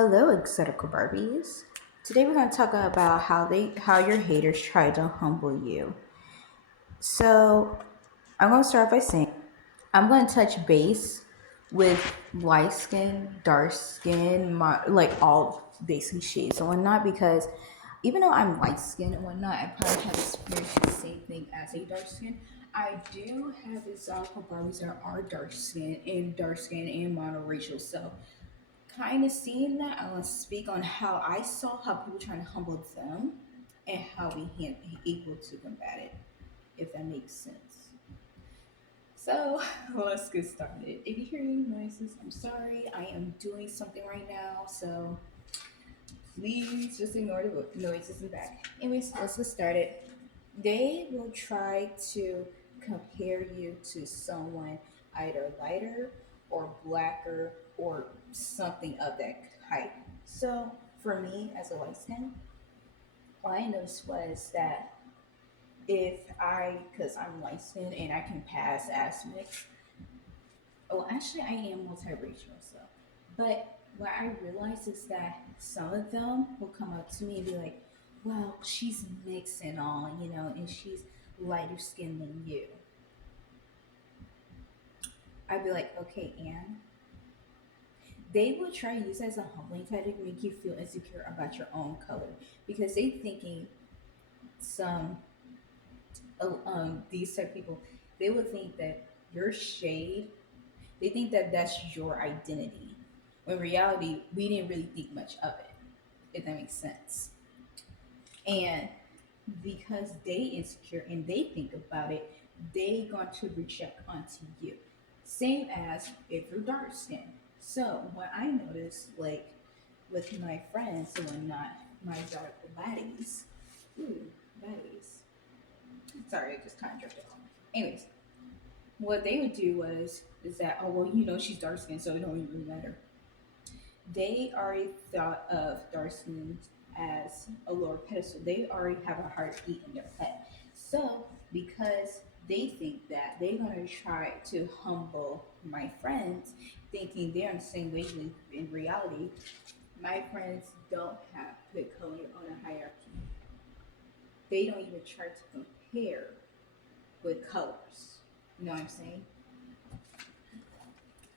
Hello, exotical Barbies. Today we're going to talk about how your haters try to humble you. So I'm going to start by saying I'm going to touch base with light skin, dark skin, like all basically shades and whatnot because even though I'm light skinned and whatnot, I probably have experienced the same thing as a dark skin. I do have exotical Barbies that are dark skin and monoracial. So kind of seeing that, I want to speak on how I saw how people trying to humble them and how we able to combat it, if that makes sense. So let's get started. If you hear any noises, I'm sorry. I am doing something right now, so please just ignore the noises in the back. Anyways, let's get started. They will try to compare you to someone either lighter or blacker or something of that type. So for me as a light skin, what I noticed was that because I'm light skinned and I can pass as mixed, well, actually, I am multiracial, so. But what I realized is that some of them will come up to me and be like, well, she's mixed and all, and she's lighter skinned than you. I'd be like, okay, Anne. They will try to use it as a humbling tactic to make you feel insecure about your own color because they thinking some these type of people, they would think that your shade, they think that that's your identity. When in reality, we didn't really think much of it, if that makes sense. And because they insecure and they think about it, they going to project onto you. Same as if you're dark skinned. So what I noticed, like with my friends and whatnot, my dark baddies, ooh, baddies. Sorry, I just kind of drifted off. Anyways, what they would do was is that oh well she's dark skinned so it don't even matter. They already thought of dark skin as a lower pedestal. They already have a heartbeat in their head. So because they think that they're gonna try to humble my friends, thinking they're on the same wavelength. In reality, my friends don't have put color on a hierarchy. They don't even try to compare with colors. You know what I'm saying?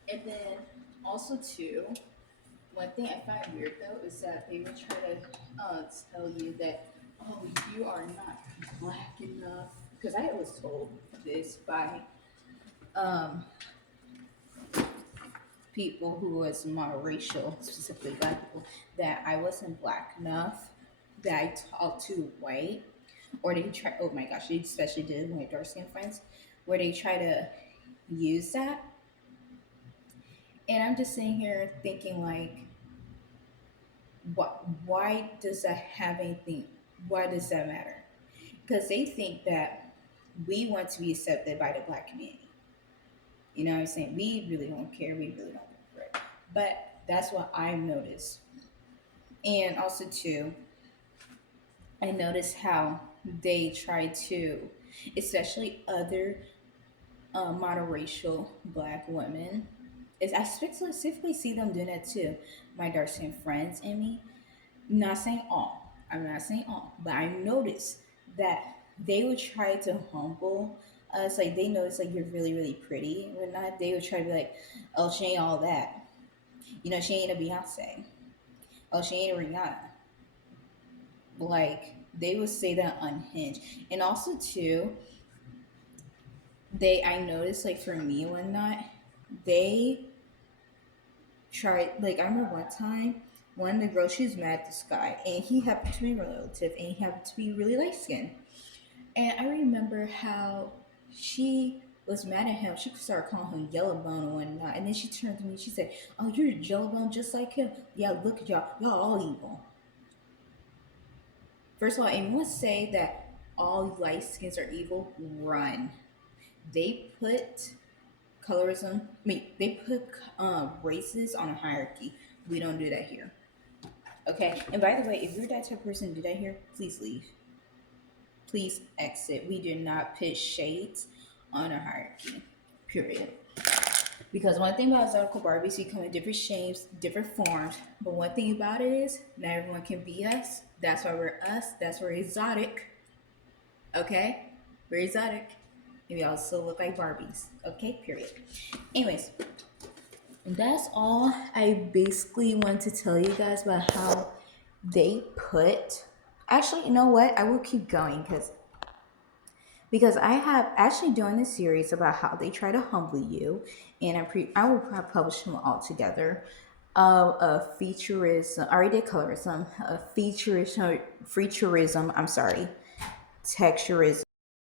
And then also too, one thing I find weird though is that they will try to tell you that, oh, you are not black enough. Because I was told this by um, people who was monoracial, specifically black people, that I wasn't black enough, that I talked too white, or they try. Oh my gosh, they especially did with my dark skin friends, where they try to use that, and I'm just sitting here thinking like, why does that have anything? Why does that matter? Because they think that we want to be accepted by the black community. You know what I'm saying? We really don't care. We really don't go for it. But that's what I noticed. And also too, I noticed how they try to, especially other monoracial black women. Is I specifically see them doing that too. My dark skinned friends and me. Not saying all. I'm not saying all, but I noticed that they would try to humble us. Like they notice like you're really, really pretty and whatnot. They would try to be like, oh, she ain't all that. She ain't a Beyonce. Oh, she ain't a Rihanna. Like they would say that unhinged. And also too, I noticed like for me and whatnot, they tried like I remember one time one of the girls she was mad at this guy and he happened to be a relative and he happened to be really light skinned. And I remember how she was mad at him. She started calling him yellow bone and whatnot. And then she turned to me. She said, "Oh, you're yellow bone just like him. Yeah, look at y'all. Y'all all evil." First of all, and let's say that all light skins are evil. Run. They put colorism. I mean, they put races on a hierarchy. We don't do that here. Okay. And by the way, if you're that type of person to do that here, please leave. Please exit. We do not put shades on a hierarchy. Period. Because one thing about exotic Barbies, you come in different shapes, different forms. But one thing about it is, not everyone can be us. That's why we're us. That's why we're exotic. Okay? We're exotic. And we also look like Barbies. Okay? Period. Anyways, that's all I basically want to tell you guys about how they put. Actually, you know what? I will keep going because I have actually doing this series about how they try to humble you, and I will publish them all together. A futurism, I already did colorism, a futurism. I'm sorry, texturism.